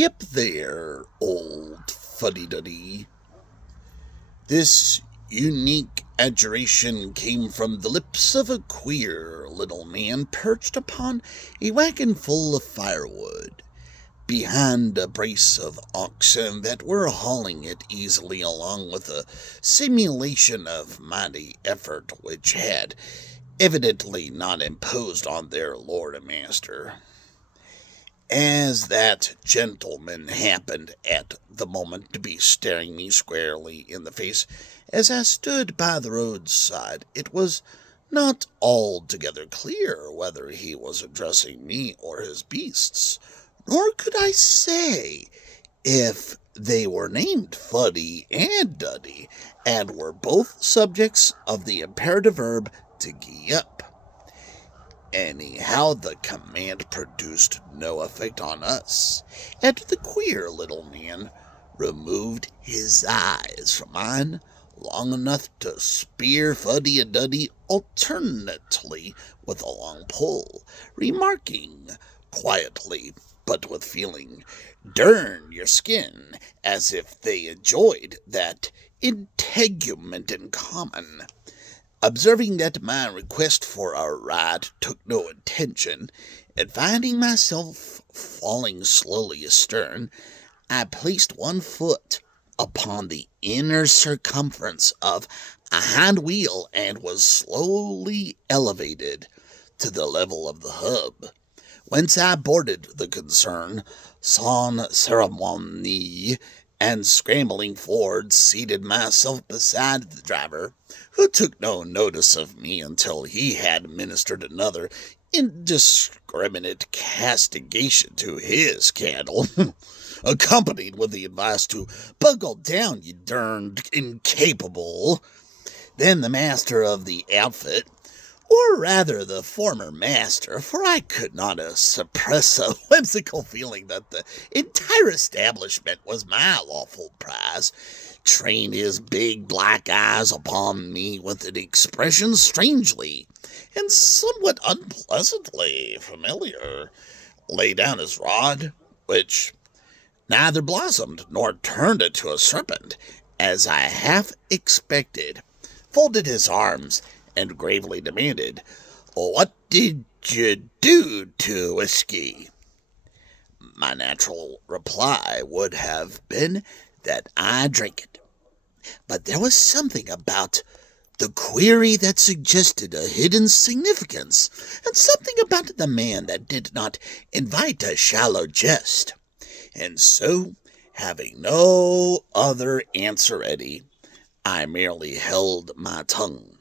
Yep there, old fuddy-duddy. This unique adjuration came from the lips of a queer little man perched upon a wagon full of firewood, behind a brace of oxen that were hauling it easily along with a simulation of mighty effort which had evidently not imposed on their lord and master. As that gentleman happened at the moment to be staring me squarely in the face as I stood by the roadside, it was not altogether clear whether he was addressing me or his beasts, nor could I say if they were named Fuddy and Duddy, and were both subjects of the imperative verb to gee up. Anyhow, the command produced no effect on us, and the queer little man removed his eyes from mine long enough to spear Fuddy and Duddy alternately with a long pole, remarking quietly, but with feeling, "Dern your skin," as if they enjoyed that integument in common. Observing that my request for a ride took no attention, and finding myself falling slowly astern, I placed one foot upon the inner circumference of a hind wheel and was slowly elevated to the level of the hub, whence I boarded the concern sans ceremonie, and scrambling forward, seated myself beside the driver, who took no notice of me until he had administered another indiscriminate castigation to his cattle, accompanied with the advice to buckle down, you derned incapable. Then the master of the outfit, or rather the former master, for I could not suppress a whimsical feeling that the entire establishment was my lawful prize, trained his big black eyes upon me with an expression strangely and somewhat unpleasantly familiar, laid down his rod, which neither blossomed nor turned into a serpent, as I half expected, folded his arms, and gravely demanded, "What did you do to whiskey?" My natural reply would have been that I drank it, but there was something about the query that suggested a hidden significance, and something about the man that did not invite a shallow jest. And so, having no other answer ready, I merely held my tongue,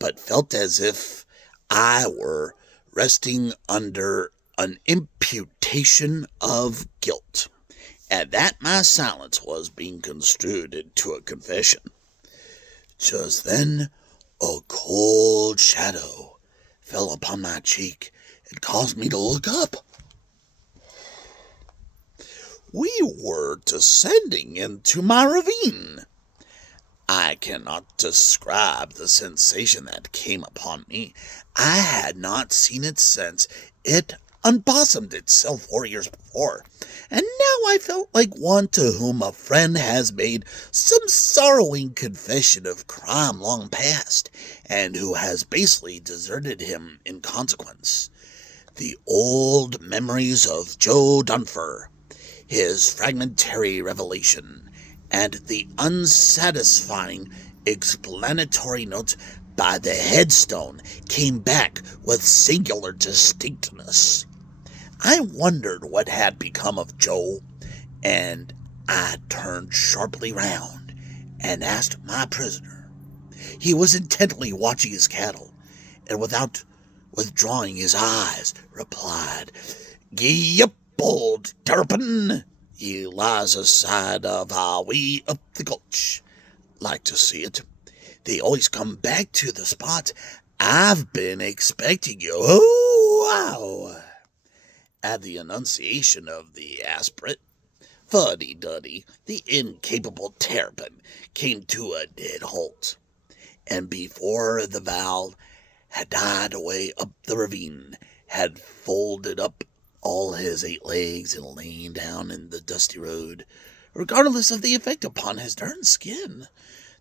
but felt as if I were resting under an imputation of guilt, and that my silence was being construed into a confession. Just then a cold shadow fell upon my cheek and caused me to look up. We were descending into my ravine. I cannot describe the sensation that came upon me. I had not seen it since it unbosomed itself 4 years before, and now I felt like one to whom a friend has made some sorrowing confession of crime long past, and who has basely deserted him in consequence. The old memories of Joe Dunfer, his fragmentary revelation, and the unsatisfying explanatory notes by the headstone came back with singular distinctness. I wondered what had become of Joe, and I turned sharply round and asked my prisoner. He was intently watching his cattle, and without withdrawing his eyes, replied, "Gee up, old terrapin. He lies aside of our way up the gulch. Like to see it. They always come back to the spot. I've been expecting you. Oh, wow." At the enunciation of the aspirate, Fuddy-Duddy, the incapable terrapin, came to a dead halt, and before the vowel had died away up the ravine, had folded up all his 8 legs and laying down in the dusty road, regardless of the effect upon his darn skin.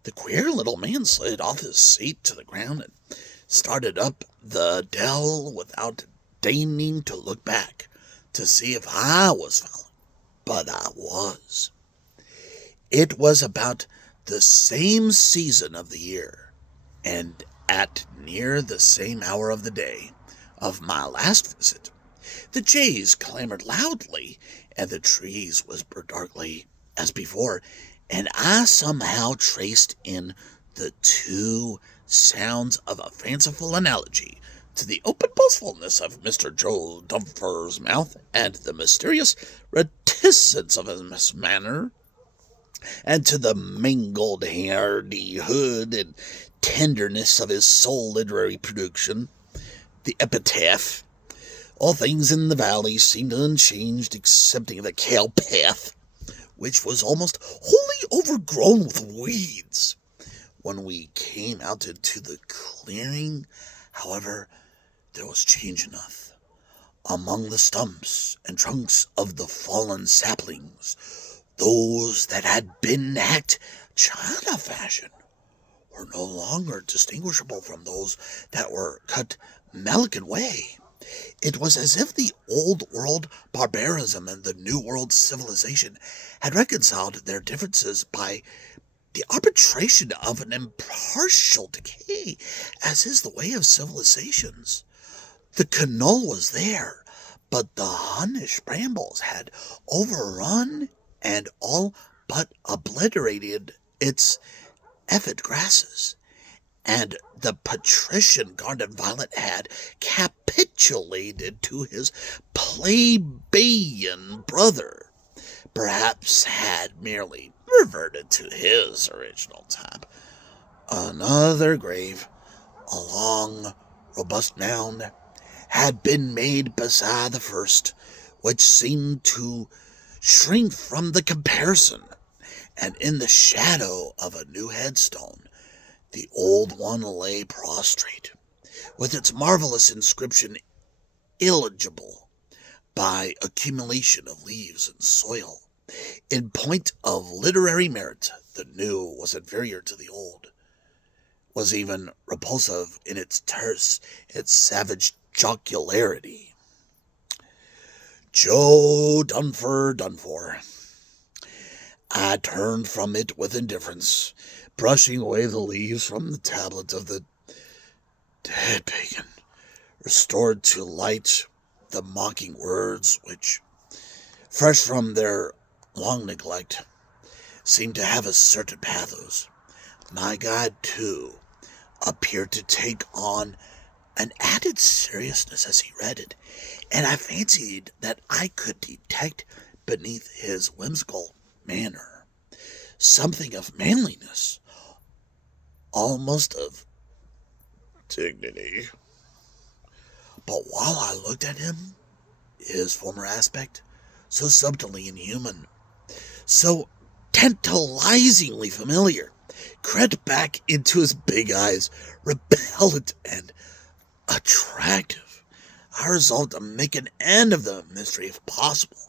The queer little man slid off his seat to the ground and started up the dell without deigning to look back to see if I was following. But I was. It was about the same season of the year, and at near the same hour of the day of my last visit. The jays clamored loudly, and the trees whispered darkly as before, and I somehow traced in the two sounds of a fanciful analogy to the open boastfulness of Mr. Joe Dunfer's mouth and the mysterious reticence of his manner, and to the mingled hardihood and tenderness of his sole literary production, the epitaph. All things in the valley seemed unchanged, excepting the cow path, which was almost wholly overgrown with weeds. When we came out into the clearing, however, there was change enough. Among the stumps and trunks of the fallen saplings, those that had been hacked China fashion were no longer distinguishable from those that were cut Melican way. It was as if the old world barbarism and the new world civilization had reconciled their differences by the arbitration of an impartial decay, as is the way of civilizations. The canole was there, but the Hunnish brambles had overrun and all but obliterated its effete grasses, and the patrician garden violet had capitulated to his plebeian brother, perhaps had merely reverted to his original type. Another grave, a long, robust mound, had been made beside the first, which seemed to shrink from the comparison, and in the shadow of a new headstone, the old one lay prostrate, with its marvelous inscription illegible by accumulation of leaves and soil. In point of literary merit, the new was inferior to the old, was even repulsive in its terse, its savage jocularity. Joe Dunfer. I turned from it with indifference, brushing away the leaves from the tablet of the dead pagan, restored to light the mocking words which, fresh from their long neglect, seemed to have a certain pathos. My God, too, appeared to take on an added seriousness as he read it, and I fancied that I could detect beneath his whimsical manner something of manliness, almost of dignity. But while I looked at him, his former aspect, so subtly inhuman, so tantalizingly familiar, crept back into his big eyes, repellent and attractive. I resolved to make an end of the mystery if possible,